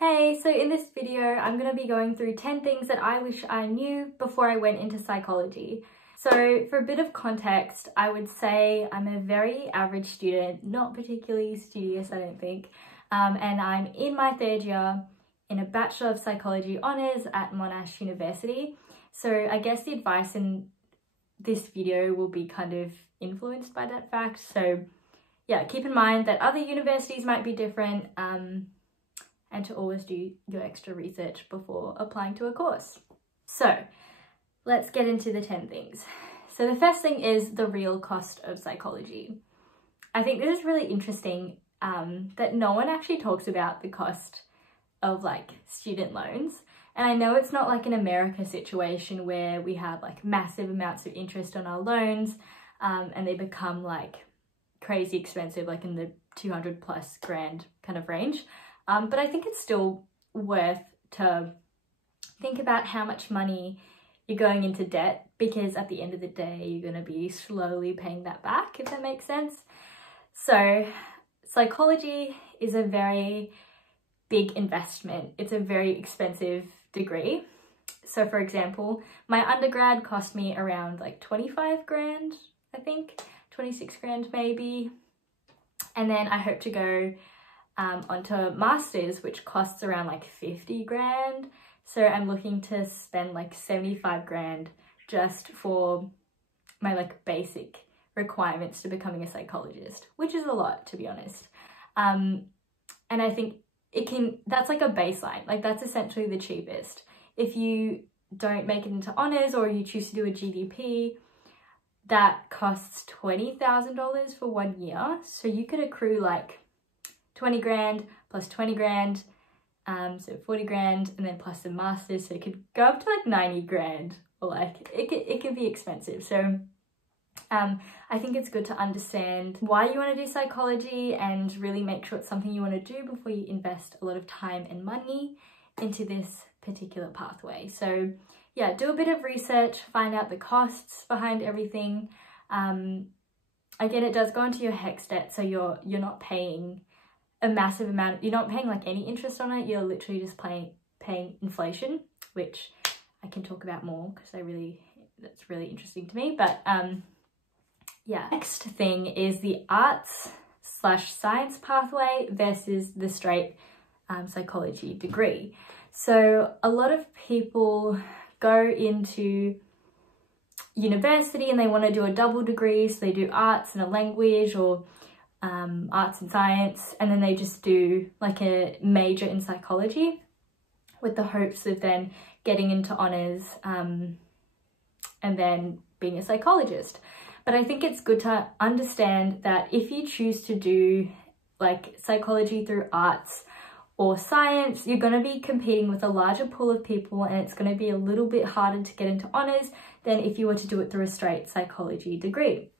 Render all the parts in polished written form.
Hey, so in this video, I'm going to be going through 10 things that I wish I knew before I went into psychology. So for a bit of context, I would say I'm a very average student, not particularly studious, I don't think. And I'm in my third year in a Bachelor of Psychology honours at Monash University. So I guess the advice in this video will be kind of influenced by that fact. So yeah, keep in mind that other universities might be different, and to always do your extra research before applying to a course. So let's get into the 10 things. So the first thing is the real cost of psychology. I think this is really interesting that no one actually talks about the cost of like student loans. And I know it's not like an America situation where we have like massive amounts of interest on our loans and they become like crazy expensive, like in the 200 plus grand kind of range. But I think it's still worth to think about how much money you're going into debt, because at the end of the day, you're going to be slowly paying that back, if that makes sense. So psychology is a very big investment. It's a very expensive degree. So for example, my undergrad cost me around like 25 grand, I think, 26 grand maybe. And then I hope to go onto masters, which costs around like 50 grand. So I'm looking to spend like 75 grand just for my like basic requirements to becoming a psychologist, which is a lot, to be honest. And I think that's like a baseline, like that's essentially the cheapest. If you don't make it into honours or you choose to do a GDP, that costs $20,000 for 1 year. So you could accrue like 20 grand plus 20 grand, so 40 grand, and then plus the masters, so it could go up to like 90 grand, or like it could be expensive. So I think it's good to understand why you want to do psychology and really make sure it's something you want to do before you invest a lot of time and money into this particular pathway. So yeah, do a bit of research, find out the costs behind everything. Again, it does go into your HECS debt, so you're not paying a massive amount. You're not paying like any interest on it. You're literally just paying inflation, which I can talk about more because that's really interesting to me. But yeah, next thing is the arts/science pathway versus the straight psychology degree. So a lot of people go into university and they want to do a double degree, so they do arts and a language, or arts and science, and then they just do like a major in psychology with the hopes of then getting into honours and then being a psychologist. But I think it's good to understand that if you choose to do like psychology through arts or science, you're going to be competing with a larger pool of people, and it's going to be a little bit harder to get into honours than if you were to do it through a straight psychology degree.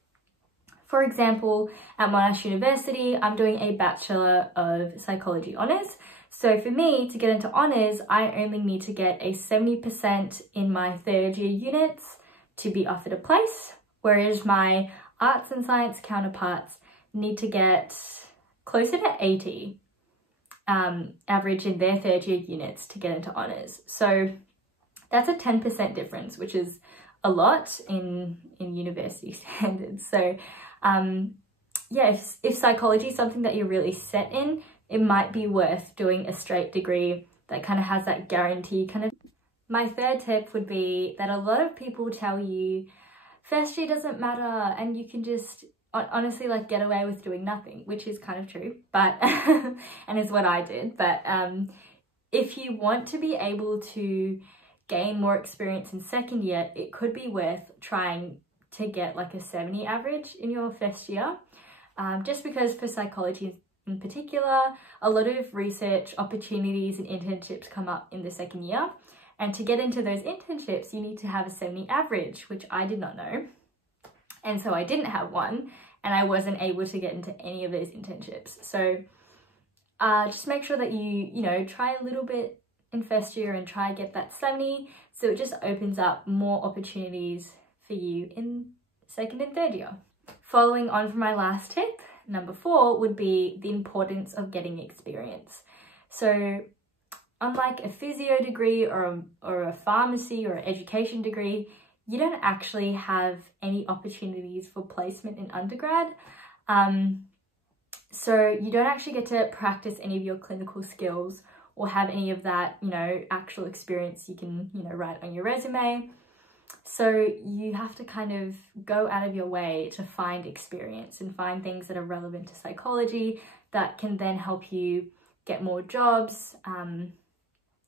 For example, at Monash University, I'm doing a Bachelor of Psychology honours. So for me to get into honours, I only need to get a 70% in my third year units to be offered a place, whereas my arts and science counterparts need to get closer to 80 average in their third year units to get into honours. So that's a 10% difference, which is a lot in university standards. So yeah, if psychology is something that you're really set in, it might be worth doing a straight degree that kind of has that guarantee kind of. My third tip would be that a lot of people tell you first year doesn't matter and you can just honestly like get away with doing nothing, which is kind of true, but and is what I did. But if you want to be able to gain more experience in second year, it could be worth trying to get like a 70 average in your first year, just because for psychology in particular, a lot of research opportunities and internships come up in the second year, and to get into those internships you need to have a 70 average, which I did not know, and so I didn't have one and I wasn't able to get into any of those internships. So just make sure that you know, try a little bit in first year and try get that 70, so it just opens up more opportunities for you in second and third year. Following on from my last tip, number 4 would be the importance of getting experience. So unlike a physio degree or a pharmacy or an education degree, you don't actually have any opportunities for placement in undergrad. So you don't actually get to practice any of your clinical skills or have any of that, you know, actual experience you can, you know, write on your resume. So you have to kind of go out of your way to find experience and find things that are relevant to psychology that can then help you get more jobs,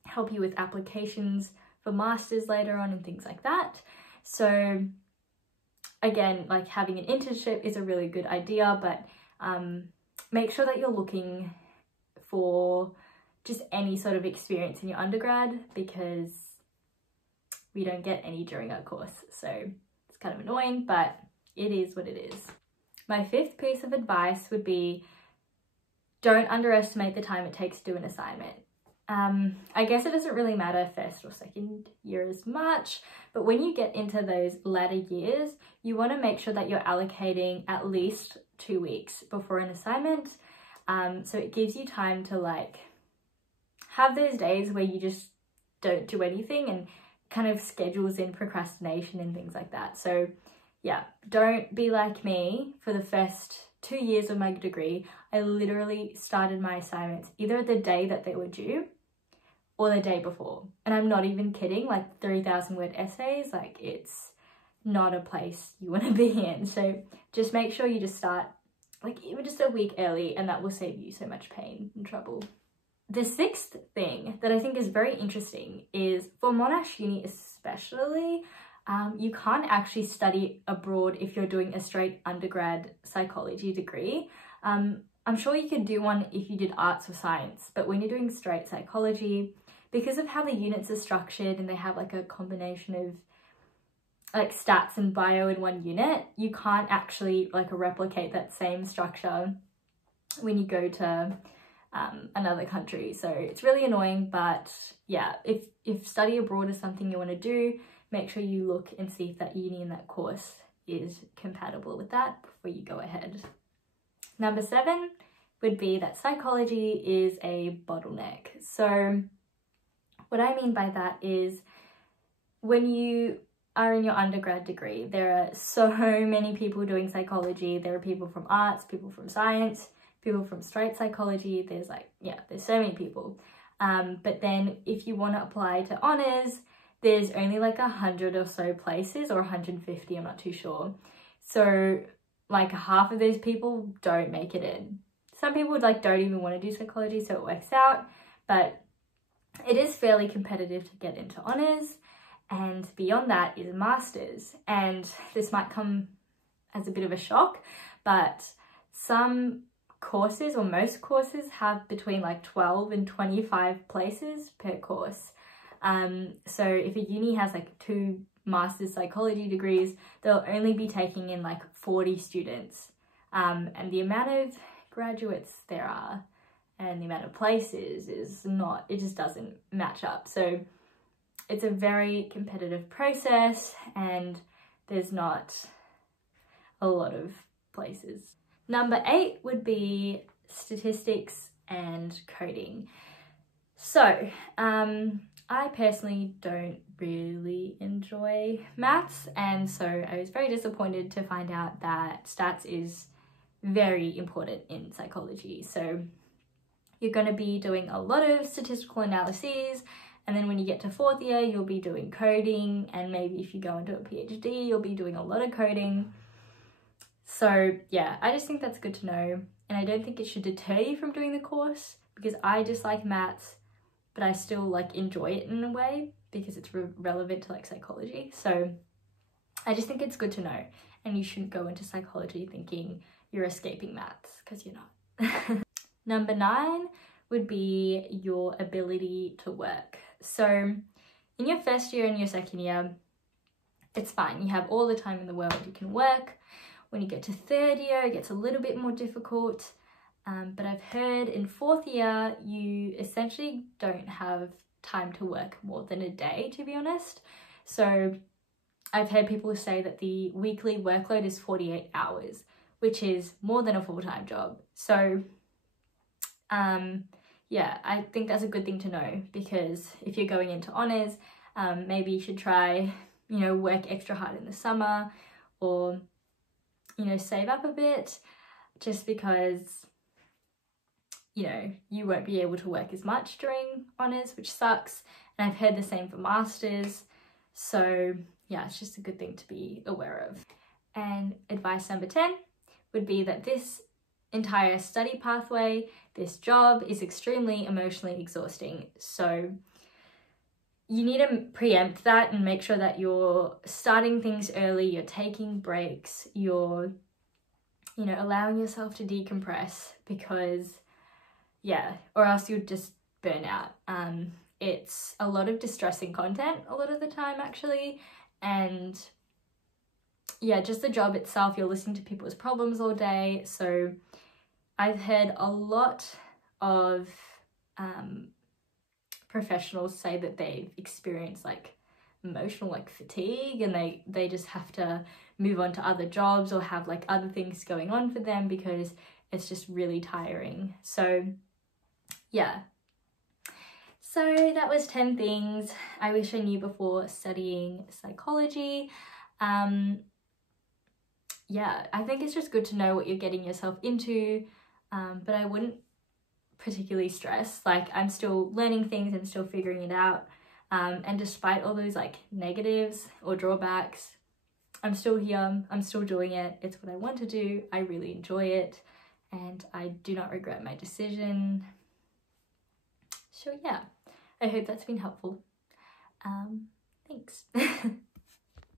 help you with applications for masters later on and things like that. So again, like having an internship is a really good idea, but make sure that you're looking for just any sort of experience in your undergrad, because we don't get any during our course. So it's kind of annoying, but it is what it is. My fifth piece of advice would be, don't underestimate the time it takes to do an assignment. I guess it doesn't really matter first or second year as much, but when you get into those latter years, you want to make sure that you're allocating at least 2 weeks before an assignment. So it gives you time to like have those days where you just don't do anything and kind of schedules in procrastination and things like that. So yeah, don't be like me. For the first 2 years of my degree, I literally started my assignments either the day that they were due or the day before. And I'm not even kidding, like 3,000 word essays, like it's not a place you want to be in. So just make sure you just start like even just a week early, and that will save you so much pain and trouble. The sixth thing that I think is very interesting is for Monash Uni especially, you can't actually study abroad if you're doing a straight undergrad psychology degree. I'm sure you could do one if you did arts or science, but when you're doing straight psychology, because of how the units are structured and they have like a combination of like stats and bio in one unit, you can't actually like replicate that same structure when you go to another country. So it's really annoying, but yeah, if study abroad is something you want to do, make sure you look and see if that uni and that course is compatible with that before you go ahead. Number 7 would be that psychology is a bottleneck. So what I mean by that is when you are in your undergrad degree, there are so many people doing psychology. There are people from arts, people from science, people from straight psychology. There's like, yeah, there's so many people. But then if you want to apply to honours, there's only like 100 or so places, or 150, I'm not too sure. So like half of those people don't make it in. Some people like don't even want to do psychology, so it works out, but it is fairly competitive to get into honours. And beyond that is a master's. And this might come as a bit of a shock, but some courses, or most courses, have between like 12 and 25 places per course. So if a uni has like 2 master's psychology degrees, they'll only be taking in like 40 students. And the amount of graduates there are and the amount of places is not, it just doesn't match up. So it's a very competitive process and there's not a lot of places. Number 8 would be statistics and coding. So I personally don't really enjoy maths, and so I was very disappointed to find out that stats is very important in psychology. So you're going to be doing a lot of statistical analyses, and then when you get to 4th year, you'll be doing coding, and maybe if you go into a PhD, you'll be doing a lot of coding. So yeah, I just think that's good to know, and I don't think it should deter you from doing the course, because I just like maths, but I still like enjoy it in a way because it's relevant to like psychology. So I just think it's good to know, and you shouldn't go into psychology thinking you're escaping maths, because you're not. Number 9 would be your ability to work. So in your first year and your second year, it's fine. You have all the time in the world you can work. When you get to 3rd year, it gets a little bit more difficult. But I've heard in 4th year, you essentially don't have time to work more than a day, to be honest. So I've heard people say that the weekly workload is 48 hours, which is more than a full-time job. So yeah, I think that's a good thing to know, because if you're going into honours, maybe you should try, you know, work extra hard in the summer, or, you know, save up a bit, just because, you know, you won't be able to work as much during honours, which sucks. And I've heard the same for masters. So yeah, it's just a good thing to be aware of. And advice number 10 would be that this entire study pathway, this job, is extremely emotionally exhausting. So you need to preempt that and make sure that you're starting things early, you're taking breaks, you're, you know, allowing yourself to decompress, because yeah, or else you'll just burn out. It's a lot of distressing content a lot of the time, actually, and yeah, just the job itself, you're listening to people's problems all day. So I've heard a lot of professionals say that they've experienced like emotional like fatigue, and they just have to move on to other jobs or have like other things going on for them, because it's just really tiring. So yeah, so that was 10 things I wish I knew before studying psychology. Yeah, I think it's just good to know what you're getting yourself into, but I wouldn't particularly stress. Like, I'm still learning things, I'm still figuring it out, and despite all those like negatives or drawbacks, I'm still here, I'm still doing it. It's what I want to do, I really enjoy it, and I do not regret my decision. So yeah, I hope that's been helpful. Thanks.